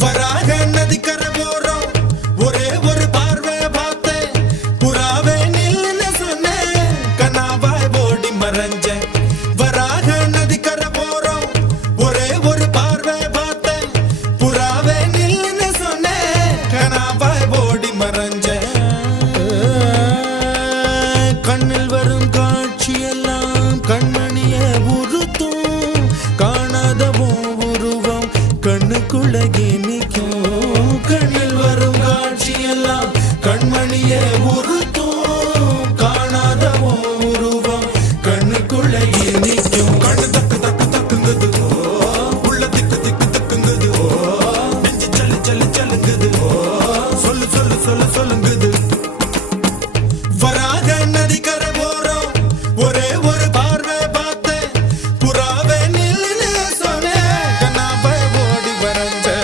வராக நதிக்கரை போறோம் ஒரே ஒரு பார்வை பார்த்தேன் புறாவே நில்லுன்னு சொன்னேன் கனாவாய் ஓடி மறைஞ்சேன் வராக நதிக்கரை போறோம் ஒரே ஒரு பார்வை பார்த்தேன் புறாவே நில்லுன்னு சொன்னேன் கனாவாய் ஓடி மறைஞ்சேன் கண்ணில் வரும் காட்சியெல்லாம் கண்மணிய உறுத்தும் காணாதவோ உருவம் கண்ணுக்குள்ளகே நிற்கும் கண்ணில் வரும் காட்சியெல்லாம் கண்மணிய உரு